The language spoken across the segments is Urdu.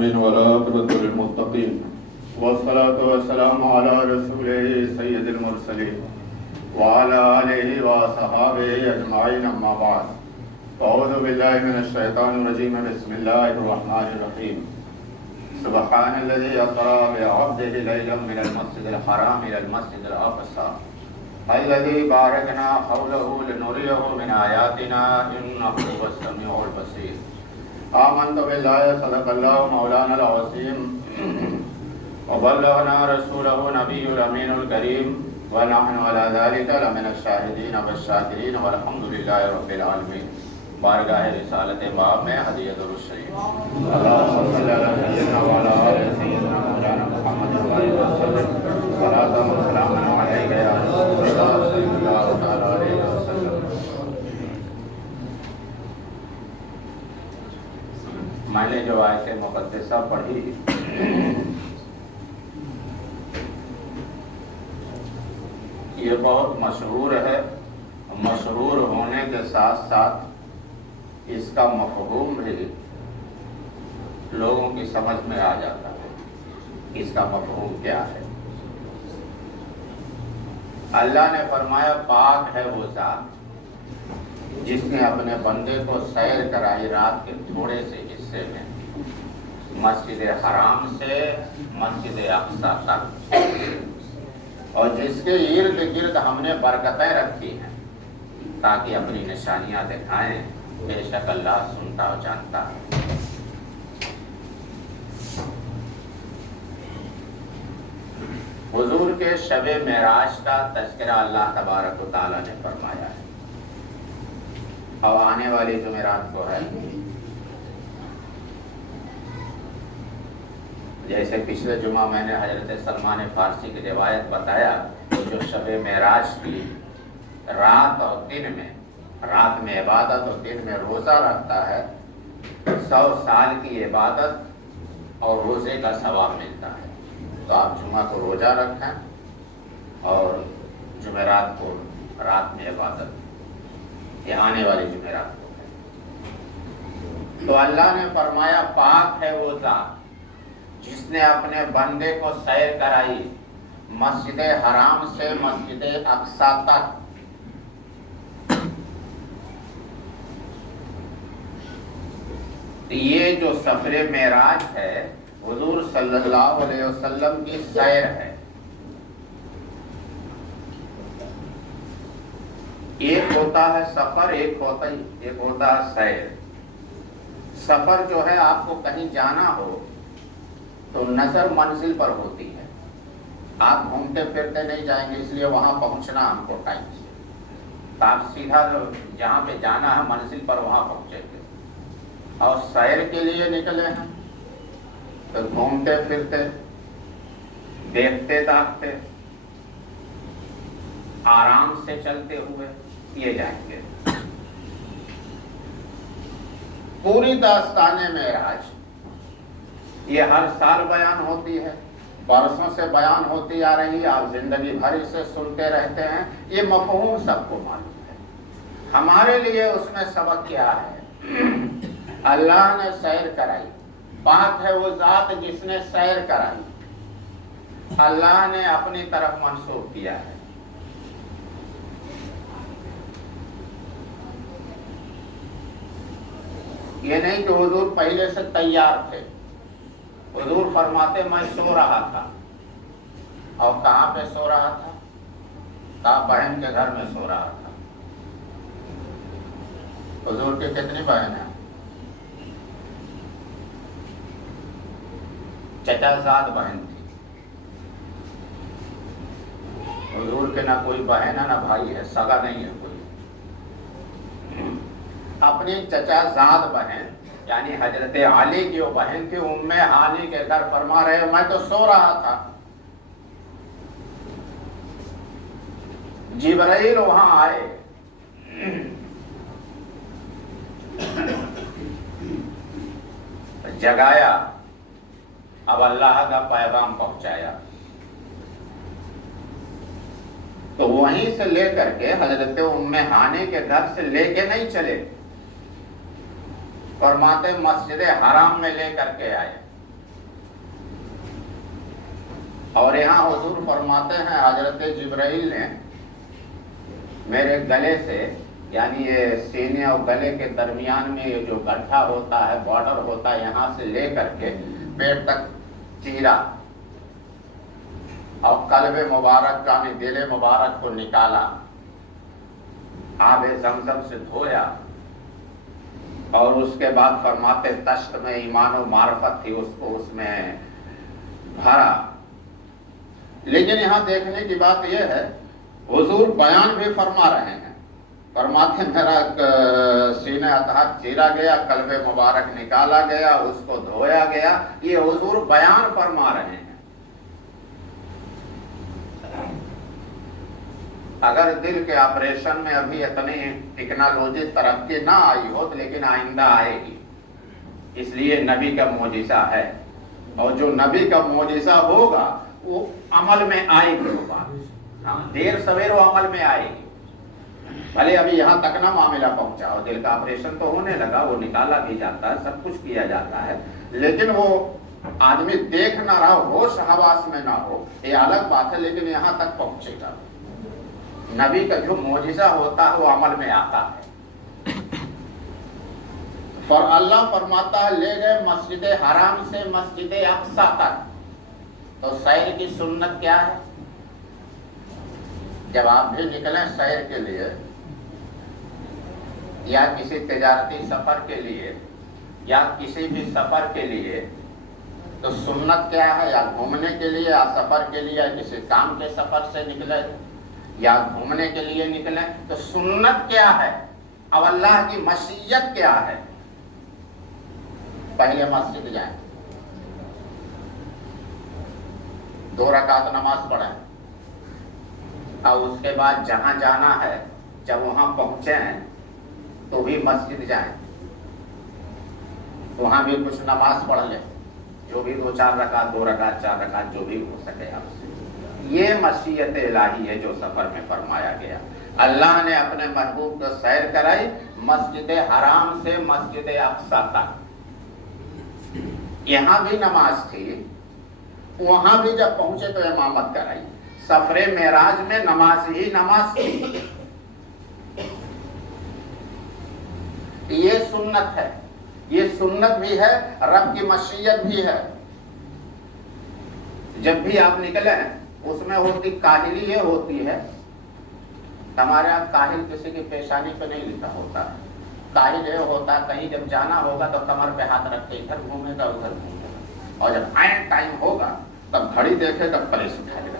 والعاقبة للمتقين والصلاة والسلام على رسوله سيد المرسلين وعلى آله وصحابه أجمعين أما بعد أعوذ بالله من الشيطان الرجيم بسم الله الرحمن الرحيم سبحان الذي أسرى بعبده ليلا من المسجد الحرام إلى المسجد الأقصى الذي باركنا حوله لنريه من آياتنا إنه هو السميع البصير آمنت بالله صدق الله مولانا العظيم وبلغنا رسوله نبي الأمين الكريم ونحن على ذلك لمن الشاهدين والشاكرين والحمد لله رب العالمين بارگاہ رسالت باب میں ہدیۃ الشریف اللهم صل على سيدنا وعلى آل سيدنا مولانا محمد وسلم صلاة وسلام عليك يا رسول الله صلى الله تعالى عليه وسلم. میں نے جو آیت مقدسہ پڑھی یہ بہت مشہور ہے. مشہور ہونے کے ساتھ ساتھ اس کا مفہوم بھی لوگوں کی سمجھ میں آ جاتا ہے. اس کا مفہوم کیا ہے؟ اللہ نے فرمایا پاک ہے وہ ذات جس نے اپنے بندے کو سیر کرائی رات کے تھوڑے سے حصے میں مسجد حرام سے مسجد اقصی تک، اور جس کے ارد گرد ہم نے برکتیں رکھی ہیں تاکہ اپنی نشانیاں دکھائیں. بے شک اللہ سنتا اور جانتا ہے. حضور کے شب معراج کا تذکرہ اللہ تبارک و تعالیٰ نے فرمایا ہے، اور آنے والی جمعرات کو ہے. جیسے پچھلے جمعہ میں نے حضرت سلمان فارسی کی روایت بتایا کہ جو شب معراج کی رات اور دن میں، رات میں عبادت اور دن میں روزہ رکھتا ہے، 100 سال کی عبادت اور روزے کا ثواب ملتا ہے. تو آپ جمعہ کو روزہ رکھیں اور جمعرات کو رات میں عبادت، یہ آنے والی جمعرات کو ہے. تو اللہ نے فرمایا پاک ہے وہ ذات جس نے اپنے بندے کو سیر کرائی مسجد حرام سے مسجد اقصی تک. یہ جو سفر معراج ہے حضور صلی اللہ علیہ وسلم کی سیر ہے. ایک ہوتا ہے سفر، ایک ہوتا ہے سیر. سفر جو ہے آپ کو کہیں جانا ہو تو نظر منزل پر ہوتی ہے. آپ گھومتے پھرتے نہیں جائیں گے، اس لیے وہاں پہنچنا ہم کو ٹائم سے. تو آپ سیدھا جہاں پہ جانا ہے منزل پر وہاں پہنچے گے. اور سیر کے لیے نکلے ہیں تو گھومتے پھرتے، دیکھتے داکھتے، آرام سے چلتے ہوئے یہ جائیں گے. پوری داستان معراج یہ ہر سال بیان ہوتی ہے، برسوں سے بیان ہوتی آ رہی ہے، آپ زندگی بھر اسے سنتے رہتے ہیں. یہ مفہوم سب کو معلوم ہے. ہمارے لیے اس میں سبق کیا ہے؟ اللہ نے سیر کرائی. پاک ہے وہ ذات جس نے سیر کرائی. اللہ نے اپنی طرف منسوب کیا ہے. یہ نہیں کہ حضور پہلے سے تیار تھے. حضور فرماتے میں سو رہا تھا. اور کہاں پہ سو رہا تھا؟ کہاں؟ بہن کے گھر میں سو رہا تھا. حضور کے کتنی بہن ہیں؟ چچا زاد بہن تھی. حضور کے نہ کوئی بہن ہے نہ بھائی ہے، سگا نہیں ہے کوئی. اپنی چچا زاد بہن یعنی حضرت علی کی وہ بہن تھی، ام ہانی کے گھر فرما رہے میں تو سو رہا تھا. جبرائیل وہاں آئے، جگایا، اب اللہ کا پیغام پہنچایا. تو وہیں سے لے کر کے حضرت ام ہانی کے گھر سے لے کے نہیں چلے، فرماتے مسجد حرام میں لے کر کے آئے. اور یہاں حضور فرماتے ہیں حضرت جبرائیل نے میرے گلے سے، یعنی یہ سینے اور گلے کے درمیان میں یہ جو گڈھا ہوتا ہے، بارڈر ہوتا ہے، یہاں سے لے کر کے پیٹ تک چیرا اور قلب مبارک یعنی دل مبارک کو نکالا، آب زمزم سے دھویا، اور اس کے بعد فرماتے تشت میں ایمان و معرفت تھی، اس کو اس میں بھرا۔ لیکن یہاں دیکھنے کی بات یہ ہے، حضور بیان بھی فرما رہے ہیں، فرماتے میرا سینہ اطہر چیرا گیا، قلب مبارک نکالا گیا، اس کو دھویا گیا، یہ حضور بیان فرما رہے ہیں۔ اگر دل کے آپریشن میں ابھی اتنی ٹیکنالوجی ترقی نہ آئی ہو، لیکن آئندہ آئے گی، اس لیے نبی کا معجزہ ہے، اور جو نبی کا معجزہ ہوگا وہ عمل میں آئے گی، وہ بات دیر سویر وہ عمل میں آئے گی۔ بھلے ابھی یہاں تک نہ معاملہ پہنچا ہو، دل کا آپریشن تو ہونے لگا، وہ نکالا بھی جاتا ہے، سب کچھ کیا جاتا ہے، لیکن وہ آدمی دیکھ نہ رہا، ہوش حواس میں نہ ہو، یہ الگ بات ہے، لیکن یہاں تک پہنچے گا۔ نبی کا جو معجزہ ہوتا ہے وہ عمل میں آتا ہے۔ اور اللہ فرماتا ہے لے گئے مسجد حرام سے مسجد اقصی تک، تو سیر کی سنت کیا ہے؟ جب آپ بھی نکلیں سیر کے لیے یا کسی تجارتی سفر کے لیے یا کسی بھی سفر کے لیے، تو سنت کیا ہے؟ یا گھومنے کے لیے یا سفر کے لیے، یا کسی کام کے سفر سے نکلے یا گھومنے کے لیے نکلیں، تو سنت کیا ہے؟ اب اللہ کی مشیت کیا ہے؟ پہلے مسجد جائیں، 2 رکعت نماز پڑھیں، اور اس کے بعد جہاں جانا ہے جب وہاں پہنچے ہیں تو بھی مسجد جائیں، وہاں بھی کچھ نماز پڑھ لیں، جو بھی 2-4 رکعت 2 رکعت 4 رکعت جو بھی ہو سکے آپ سے۔ یہ مشیت الہی ہے جو سفر میں فرمایا گیا۔ اللہ نے اپنے محبوب کو سیر کرائی مسجد حرام سے مسجد اقصی تک، یہاں بھی نماز تھی، وہاں بھی جب پہنچے تو امامت کرائی۔ سفر معراج میں نماز ہی نماز تھی، یہ سنت ہے، یہ سنت بھی ہے، رب کی مشیت بھی ہے۔ جب بھی آپ نکلیں اس میں ہوتی کاہلی یہ ہوتی ہے، ہمارے یہاں کاہل کسی کی پیشانی پہ نہیں لکھا ہوتا، کاہل یہ ہوتا کہیں جب جانا ہوگا تو کمر پہ ہاتھ رکھ کے ادھر گھومے گا ادھر گھومے گا، اور جب عین ٹائم ہوگا تب گھڑی دیکھے گا پریس اٹھائے گا،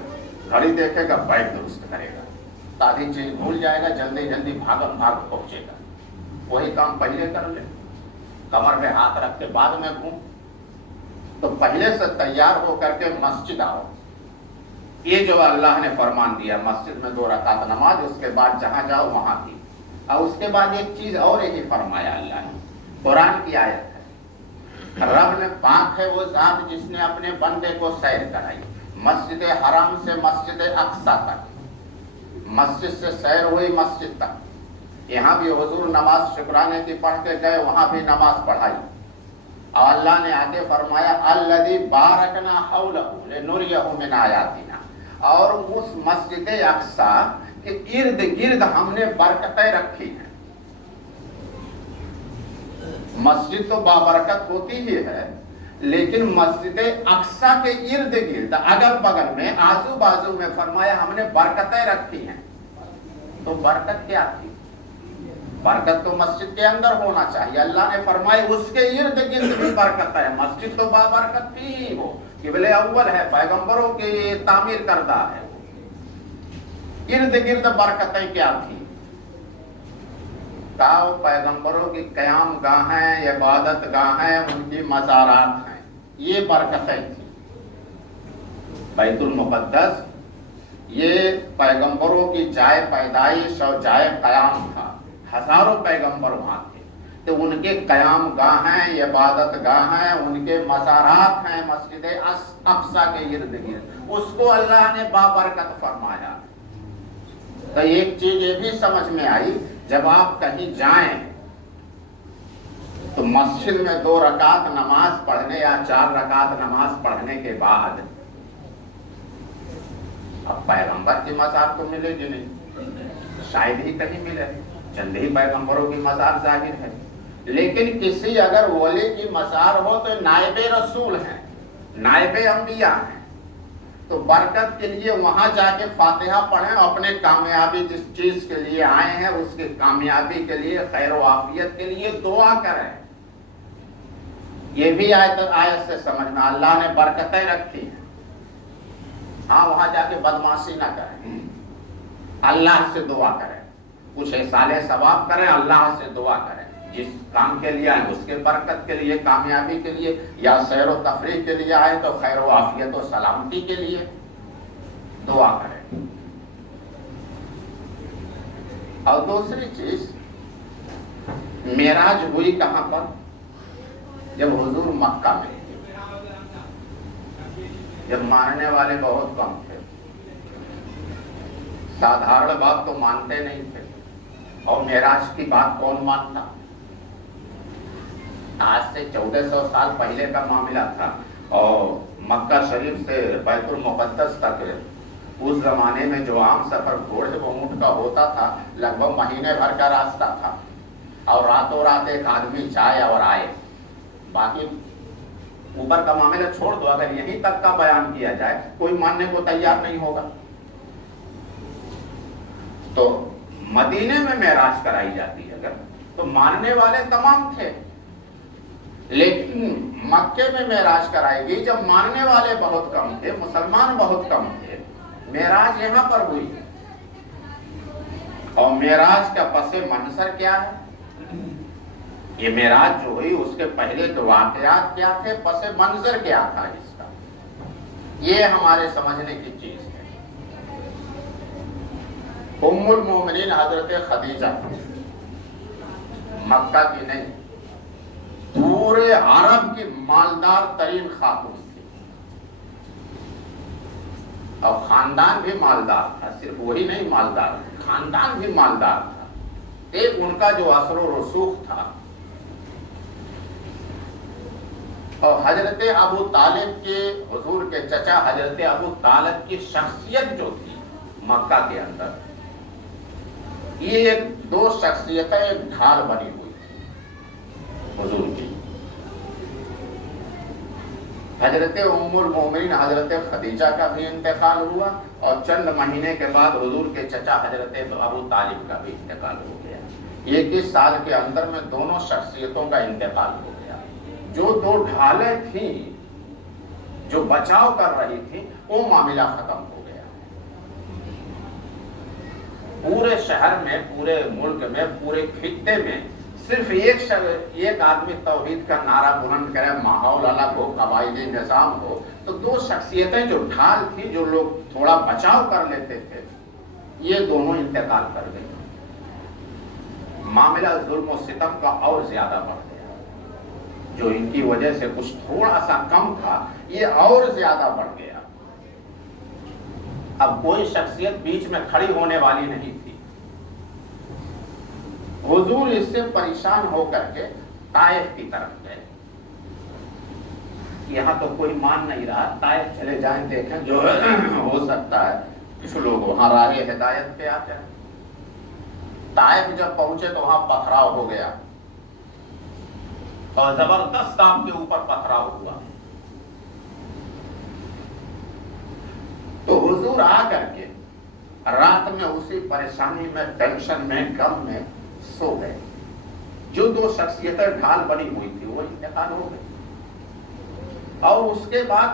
گھڑی دیکھے گا بیگ درست کرے گا، آدھی چیز بھول جائے گا، جلدی جلدی بھاگم بھاگ پہنچے گا۔ وہی کام پہلے کر لے، کمر پہ ہاتھ رکھ کے بعد میں گھوم، تو پہلے سے تیار ہو کر کے مسجد آؤ۔ یہ جو اللہ نے فرمان دیا، مسجد میں 2 رکعت نماز، اس کے بعد جہاں جاؤ وہاں بھی۔ اور اس کے بعد ایک چیز اور یہی فرمایا اللہ نے، قرآن کی آیت ہے، رب نے پاک ہے وہ ذات جس نے اپنے بندے کو سیر کرائی مسجد حرام سے مسجد اقصی تک، مسجد سے سیر ہوئی مسجد تک، یہاں بھی حضور نماز شکرانے کی پڑھ کے گئے، وہاں بھی نماز پڑھائی، اور اللہ نے آگے فرمایا الذی بارکنا حولہ لنریہ من آیاتنا، اور اس مسجد اقصی کے ارد گرد ہم نے برکتیں رکھی ہیں۔ مسجد تو بابرکت ہوتی ہی ہے، لیکن مسجد اقصی کے ارد گرد اگل بغل میں آزو بازو میں فرمایا ہم نے برکتیں رکھی ہیں۔ تو برکت کیا تھی؟ برکت تو مسجد کے اندر ہونا چاہیے، اللہ نے فرمایا اس کے ارد گرد بھی برکت ہے۔ مسجد تو بابرکت تھی، وہ قبلہ اول ہے، پیغمبروں کی تعمیر کردہ ہے، ارد گرد برکتیں کیا تھی؟ کہا پیغمبروں کی قیام گاہیں، عبادت گاہیں، ان کی مزارات ہیں، یہ برکتیں تھیں۔ بیت المقدس یہ پیغمبروں کی جائے پیدائش اور جائے قیام تھا، ہزاروں پیغمبر وہاں تھے، تو ان کے قیام گاہ ہیں، عبادت گاہ ہیں، ان کے مزارات ہیں مسجد اقصی کے ارد گرد، اس کو اللہ نے بابرکت فرمایا۔ تو ایک چیز یہ بھی سمجھ میں آئی، جب آپ کہیں جائیں تو مسجد میں 2 رکعت نماز پڑھنے یا 4 رکعت نماز پڑھنے کے بعد اب پیغمبر کی مزار تو ملے گی نہیں، شاید ہی کہیں ملے، چند ہی پیغمبروں کی مزار ظاہر ہے، لیکن کسی اگر ولی کی مزار ہو تو نائب رسول ہیں، نائب انبیاء ہیں، تو برکت کے لیے وہاں جا کے فاتحہ پڑھیں، اپنے کامیابی جس چیز کے لیے آئے ہیں اس کی کامیابی کے لیے، خیر و عافیت کے لیے دعا کریں۔ یہ بھی آیت سے سمجھنا، اللہ نے برکتیں رکھی ہیں، ہاں وہاں جا کے بدمعاشی نہ کریں، اللہ سے دعا کریں، کچھ احسان ثواب کریں، اللہ سے دعا کریں، جس کام کے لیے آئے اس کے برکت کے لیے، کامیابی کے لیے، یا سیر و تفریح کے لیے آئے تو خیر و عافیت و سلامتی کے لیے دعا کریں۔ اور دوسری چیز، معراج ہوئی کہاں پر؟ جب حضور مکہ میں، جب ماننے والے بہت کم تھے، سادھارن بات تو مانتے نہیں تھے، اور معراج کی بات کون مانتا؟ آج سے 1400 سال پہلے کا معاملہ تھا، اور مکہ شریف سے بیت المقدس تک اس زمانے میں جو عام سفر گھوڑے و اونٹ کا ہوتا تھا لگ بھگ مہینے بھر کا راستہ تھا، اور راتوں رات ایک آدمی جائے اور آئے۔ باقی اوپر کا معاملہ چھوڑ دو، اگر یہیں تک کا بیان کیا جائے کوئی ماننے کو تیار نہیں ہوگا۔ تو مدینے میں معراج کرائی جاتی ہے اگر تو ماننے والے تمام تھے، لیکن مکے میں معراج کرائی گئی جب ماننے والے بہت کم تھے، مسلمان بہت کم تھے، معراج یہاں پر ہوئی۔ اور معراج کا پس منظر کیا ہے؟ یہ معراج جو ہوئی اس کے پہلے کے واقعات کیا تھے، پس منظر کیا تھا اس کا، یہ ہمارے سمجھنے کی چیز ہے۔ ام المومنین حضرت خدیجہ مکہ کی نہیں، پورے عرب کی مالدار ترین خاتون تھی، اور خاندان بھی مالدار تھا، صرف وہی نہیں مالدار، خاندان بھی مالدار تھا۔ ایک ان کا جو اثر و رسوخ تھا، اور حضرت ابو طالب کے، حضور کے چچا حضرت ابو طالب کی شخصیت جو تھی مکہ کے اندر، یہ ایک دو شخصیتیں ایک ڈھال بنی ہوئی تھی حضور کی۔ حضرت ام المومنین حضرت خدیجہ کا بھی انتقال ہوا، اور چند مہینے کے بعد حضور کے چچا حضرت ابو طالب کا بھی انتقال ہو گیا۔ 21 سال کے اندر میں دونوں شخصیتوں کا انتقال ہو گیا۔ جو دو ڈھالیں تھیں جو بچاؤ کر رہی تھی، وہ معاملہ ختم ہو گیا۔ پورے شہر میں، پورے ملک میں، پورے خطے میں صرف ایک آدمی توحید کا نعرہ بلند کرے، ماحول الگ ہو، قبائلی نظام ہو، تو دو شخصیتیں جو ڈھال تھی، جو لوگ تھوڑا بچاؤ کر لیتے تھے، یہ دونوں انتقال کر گئے۔ معاملہ ظلم و ستم کا اور زیادہ بڑھ گیا، جو ان کی وجہ سے کچھ تھوڑا سا کم تھا، یہ اور زیادہ بڑھ گیا۔ اب کوئی شخصیت بیچ میں کھڑی ہونے والی نہیں تھی۔ حضور اس سے پریشان ہو کر کے طائف کی طرف گئے۔ یہاں تو کوئی مان نہیں رہا، طائف چلے جائیں، دیکھیں جو ہو سکتا ہے کچھ لوگ وہاں راہ ہدایت پہ آ جائیں۔ طائف جب پہنچے تو وہاں پتھراؤ ہو گیا، اور زبردست آپ کے اوپر پتھراؤ ہوا۔ تو حضور آ کر کے رات میں اسی پریشانی میں، ٹینشن میں، غم میں سو گئے۔ جو دو شخصیتیں ڈھال بنی ہوئی تھی وہ انتقال ہو گئی۔ اور اس کے بعد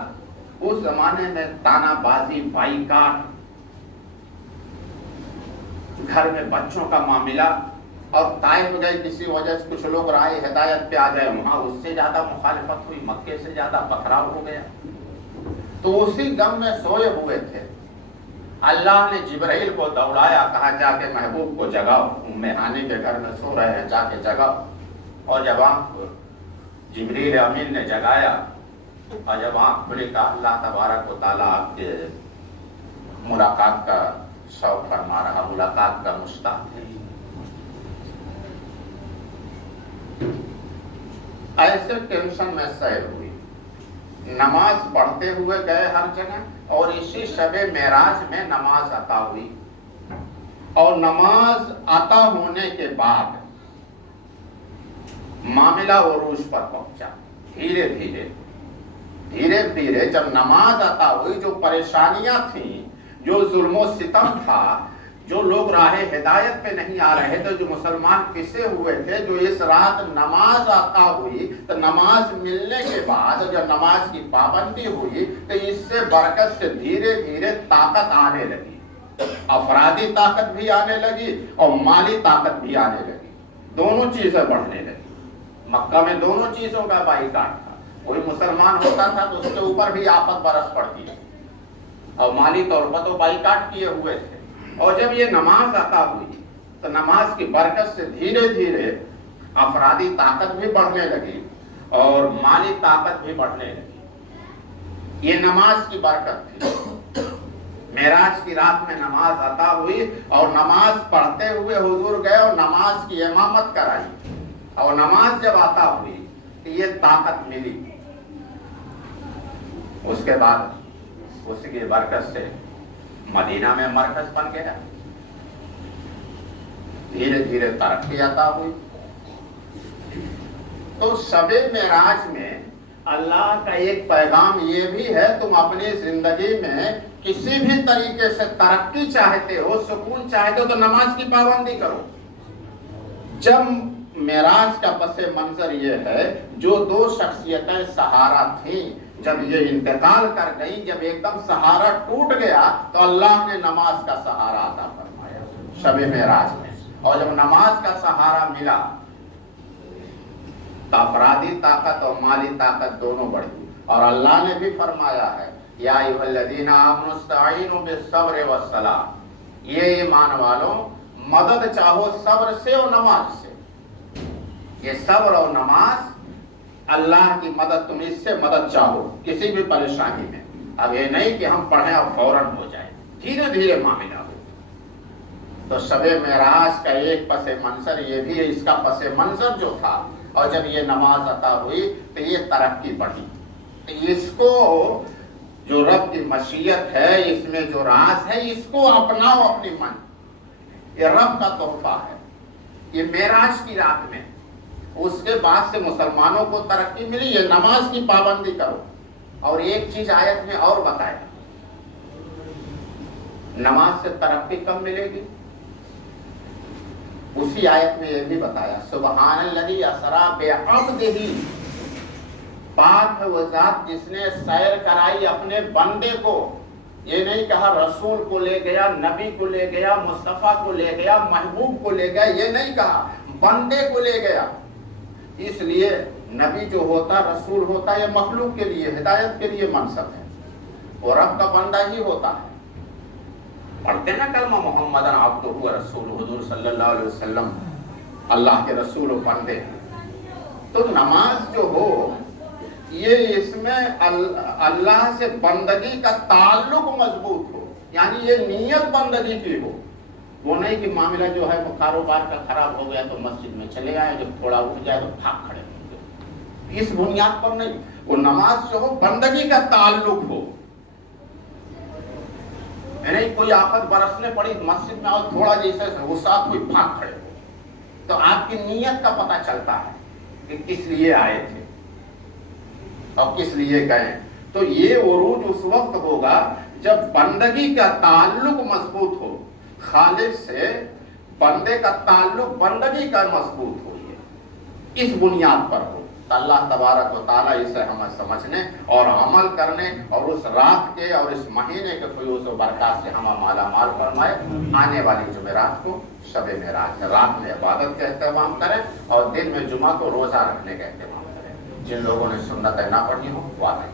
اس زمانے میں تانا بازی، بائیکاٹ، گھر میں بچوں کا معاملہ، اور طائف گئے کسی وجہ سے کچھ لوگ رائے ہدایت پہ آ گئے، وہاں اس سے زیادہ مخالفت ہوئی، مکے سے زیادہ پتھراؤ ہو گیا۔ تو اسی غم میں سوئے ہوئے تھے، اللہ نے جبرائیل کو دوڑایا، کہا جا کے محبوب کو جگاؤ، ام ہانی کے گھر میں سو رہے ہیں، جا کے جگاؤ۔ اور جب آنکھ جبریل امین نے جگایا، اور جب آنکھ کھلی تو اللہ تبارک و تعالیٰ آپ کے ملاقات کا شوق فرما رہا، ملاقات کا مشتاق ہے۔ ایسے ٹینشن میں سیر ہوئی، نماز پڑھتے ہوئے گئے ہر جگہ، اور اسی شب معراج میں نماز عطا ہوئی، اور نماز عطا ہونے کے بعد معاملہ عروج پر پہنچا۔ دھیرے دھیرے جب نماز عطا ہوئی، جو پریشانیاں تھیں، جو ظلم و ستم تھا، جو لوگ راہ ہدایت پہ نہیں آ رہے تھے، جو مسلمان پسے ہوئے تھے، جو اس رات نماز عطا ہوئی، تو نماز ملنے کے بعد جب نماز کی پابندی ہوئی تو اس سے برکت سے دھیرے طاقت آنے لگی، افرادی طاقت بھی آنے لگی اور مالی طاقت بھی آنے لگی، دونوں چیزیں بڑھنے لگی۔ مکہ میں دونوں چیزوں کا بائیکاٹ تھا، کوئی مسلمان ہوتا تھا تو اس کے اوپر بھی آفت برس پڑتی ہے، اور مالی طور پر تو بائیکاٹ کیے ہوئے تھے۔ اور جب یہ نماز عطا ہوئی تو نماز کی برکت سے دھیرے افرادی طاقت بھی بڑھنے لگی اور مالی طاقت بھی بڑھنے لگی۔ یہ نماز کی برکت تھی۔ معراج کی رات میں نماز عطا ہوئی، اور نماز پڑھتے ہوئے حضور گئے اور نماز کی امامت کرائی، اور نماز جب عطا ہوئی تو یہ طاقت ملی۔ اس کے بعد اس کی برکت سے مدینہ میں مرکز بن گیا، دھیرے ترقی عطا ہوئی۔ تو شب معراج میں اللہ کا ایک پیغام یہ بھی ہے، تم اپنی زندگی میں کسی بھی طریقے سے ترقی چاہتے ہو، سکون چاہتے ہو، تو نماز کی پابندی کرو۔ جب معراج کا پس منظر یہ ہے، جو دو شخصیتیں سہارا تھیں، جب یہ انتقال کر گئی، جب ایک دم سہارا ٹوٹ گیا، تو اللہ نے نماز کا سہارا عطا فرمایا شب معراج میں۔ اور جب نماز کا سہارا ملا تو افرادی طاقت اور مالی طاقت دونوں بڑھی، اور اللہ نے بھی فرمایا ہے، یا ایھا الذین آمنوا استعینوا بالصبر والصلاۃ، یہ ایمان والوں مدد چاہو صبر سے اور نماز سے۔ یہ صبر اور نماز، اللہ کی مدد، تم اس سے مدد چاہو کسی بھی پریشانی میں۔ اب یہ نہیں کہ ہم پڑھیں اور فوراً ہو جائے، دھیرے معاملہ ہو۔ تو شب معراج کا ایک پس منظر یہ بھی ہے، اس کا پس منظر جو تھا، اور جب یہ نماز عطا ہوئی تو یہ ترقی بڑھی۔ تو اس کو جو رب کی مشیت ہے، اس میں جو راز ہے، اس کو اپناؤ اپنی من۔ یہ رب کا تحفہ ہے۔ یہ معراج کی رات میں اس کے بعد سے مسلمانوں کو ترقی ملی، یہ نماز کی پابندی کرو۔ اور ایک چیز آیت میں اور بتایا، نماز سے ترقی کب ملے گی؟ اسی آیت میں یہ بھی بتایا، سبحان الذی اسری بعبدہ، پاک ہے وہ ذات جس نے سیر کرائی اپنے بندے کو۔ یہ نہیں کہا رسول کو لے گیا، نبی کو لے گیا، مصطفیٰ کو لے گیا، محبوب کو لے گیا، یہ نہیں کہا، بندے کو لے گیا۔ اس لیے نبی جو ہوتا، رسول ہوتا، یہ مخلوق کے لیے، ہدایت کے لیے منصب ہے، وہ رب کا بندہ ہی ہوتا ہے۔ پڑھتے نا کلمہ محمد عبدہ و رسول، حضور صلی اللہ علیہ وسلم اللہ کے رسول و بندے۔ تو نماز جو ہو، یہ اس میں اللہ سے بندگی کا تعلق مضبوط ہو، یعنی یہ نیت بندگی کی ہو۔ وہ نہیں کہ معاملہ جو ہے وہ کاروبار کا خراب ہو گیا تو مسجد میں چلے آئے، جب تھوڑا اٹھ جائے تو بھاگ کھڑے ہوں گے، اس بنیاد پر نہیں۔ وہ نماز جو ہو بندگی کا تعلق ہو، نہیں کوئی آفت برسنے پڑی مسجد میں اور تھوڑا جیسے غصہ کوئی بھاگ کھڑے ہو، تو آپ کی نیت کا پتہ چلتا ہے کہ کس لیے آئے تھے اور کس لیے گئے۔ تو یہ عروج اس وقت ہوگا جب بندگی کا تعلق مضبوط ہو، خالق سے بندے کا تعلق بندگی کا مضبوط ہو، یہ اس بنیاد پر ہو۔ اللہ تبارک و تعالیٰ اسے ہمیں سمجھنے اور عمل کرنے اور اس رات کے اور اس مہینے کے فیوز و برکات سے ہمیں مالا مال فرمائے۔ آنے والی جمعرات کو شب معراج ہے، رات میں عبادت کا اہتمام کریں اور دن میں جمعہ کو روزہ رکھنے کا اہتمام کریں۔ جن لوگوں نے سنتیں نہ پڑھی ہوں وہ آئیں۔